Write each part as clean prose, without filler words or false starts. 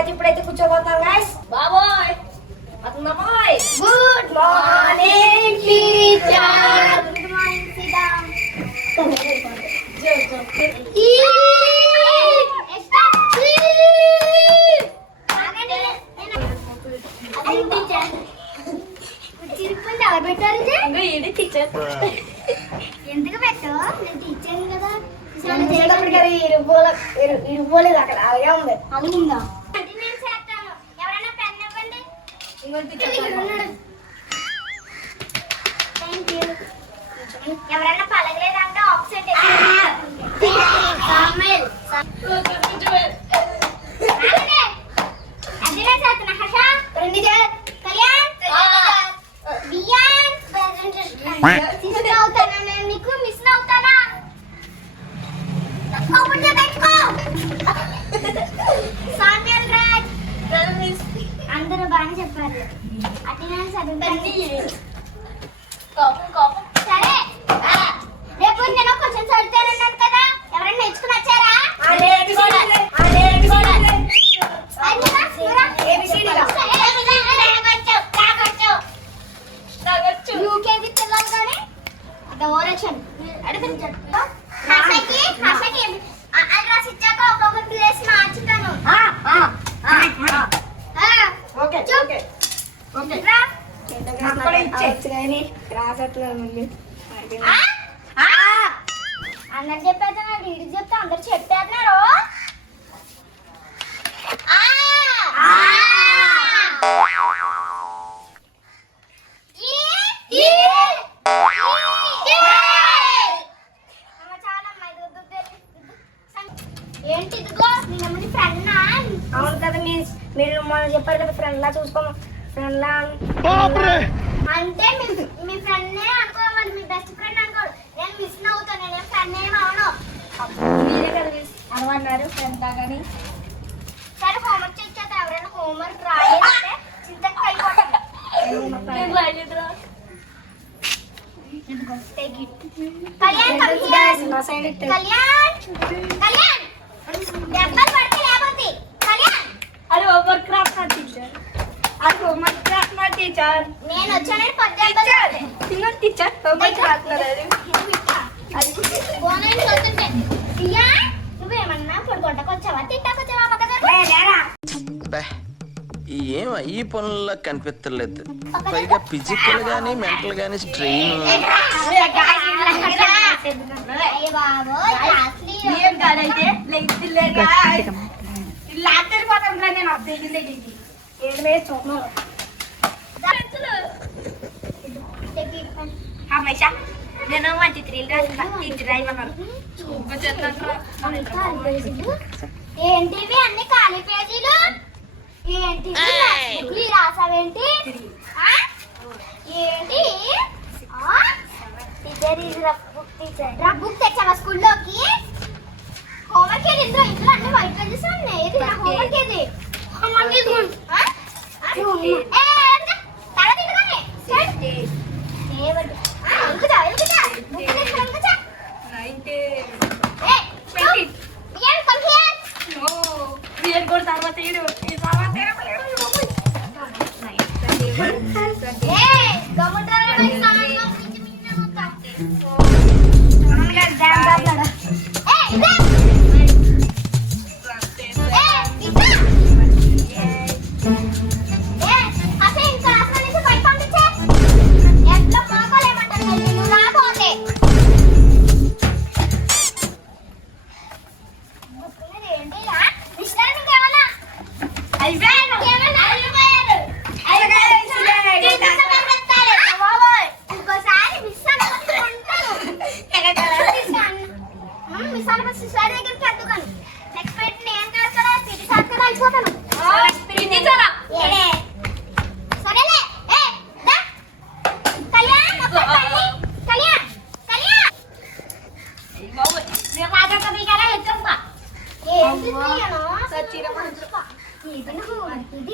అయితే ఇప్పుడైతే కూర్చోబోతున్నాం గైస్. బాబోయ్ అతనమ్మాయ్. Good morning teacher. Good morning Sita. ఎందుకు పెట్టు నేను టీచర్ కదా ఇరుపోలేదు అక్కడ అలాగే ఉంది. అలాగిందా నేను చేస్తాను. ఎవరైనా పెన్ ఇవ్వండి. Thank you. ఎవరైనా పలగలేదంటే ఆప్షన్ నీకు మిస్ అవుతానా అందరూ బాగా చెప్పారు. అటెండెన్స్ సరే రేపు నేను కొంచెం చదువుతానన్నాను కదా. ఎవరైనా నేర్చుకుని వచ్చారా? యూకేజీ పిల్లలు కానీ ఓరచన్ అది రాసి ఇచ్చాక ఒక్కొక్క ప్లేస్ మార్చుతాను. అందరు చెప్పేస్తున్నారు. వీడి చెప్తే అందరు చెప్పేస్తున్నారు. ఏంటి ఇదిగో నేను ఫ్రెండ్ అవును కదా, మీరు మనం చెప్పారు కదా ఫ్రెండ్ లా చూసుకోమా. ఫ్రెండ్ లా అంటే మీ ఫ్రెండ్ అనుకోవాలి. మీ బెస్ట్ ఫ్రెండ్ అనుకోడు. నేను మిస్ అవుతాను. నేను ఫ్రెండ్ ఏమి అవును. మీరే కదా అనమన్నారు ఫ్రెండ్ లా కానీ. సరే హోంవర్క్ చేస్తే ఎవరైనా హోంవర్క్ రాయాలంటే చింతకి అయిపోతుంది. అది హోంవర్క్ క్రాఫ్ట్ నా టీచర్. అది హోంవర్క్ క్రాఫ్ట్ నా టీచర్. నేను వచ్చానని సింగల్ టీచర్ హోంవర్క్ క్రాఫ్ట్ అది నువ్వేమన్నా పొడుకొంటకు వచ్చావా తిట్టాకొచ్చావా పక్క ఏం ఈ పనుల్లో కనిపించలేదు. పైగా ఫిజికల్ గానీ మెంటల్ గానీ స్ట్రెయిన్. నేను మంచి రాయమన్నారు. ఏంటివి అన్ని ఖాళీ పేజీలు? ఏంటి రాసావేంటి? ఏంటి రఫ్ బుక్ తెచ్చావా స్కూల్లోకి? హోంవర్క్ ఏది? ఇంట్లో అన్ని వైట్ పేజెస్ ఉన్నాయి. ఏది హోంవర్క్ ఏది?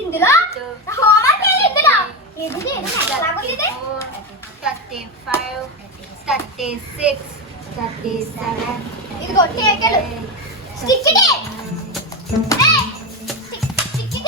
ఇందులో 35, 36, 37. ఇది కొట్టి ఏకలు స్టిక్ ఇట్. ఏ స్టిక్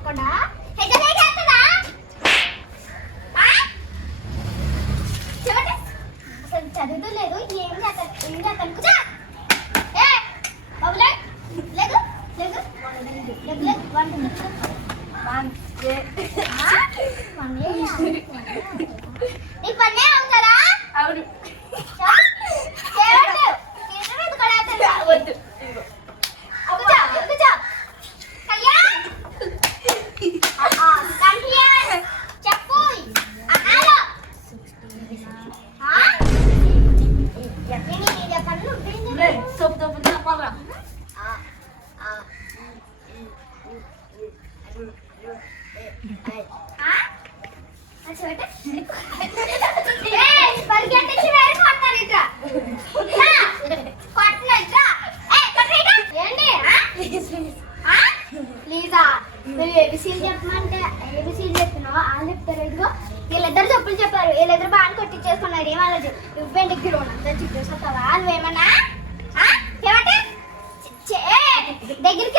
చదవకుండా హెచ్చరికేస్తుందా? చూడండి అసలు చదువుతూ లేదు. ఏం చేస్తాను కూర్చో. ఏ బాబులే లేదు లేదు లేదు లేదు నీకు పన్నే అవుతారా? అవును. వద్దు చెప్పు పరిగెత్తించి వేరే కొడతారు ఇట్లా ప్లీజా నువ్వు ఏబిసీలు చెప్పమంటే ఏబిసీలు చెప్పినావు వాళ్ళు చెప్తారు. ఇదిగో వీళ్ళిద్దరు చెప్పులు చెప్పారు. వీళ్ళిద్దరు బాగా కొట్టించేసుకున్నారు. ఏమన్నా నువ్వేంటి గ్రౌండ్ అంతా చెప్పేసుకుంటావా? నువ్వేమన్నా ఏమంటే దగ్గరికి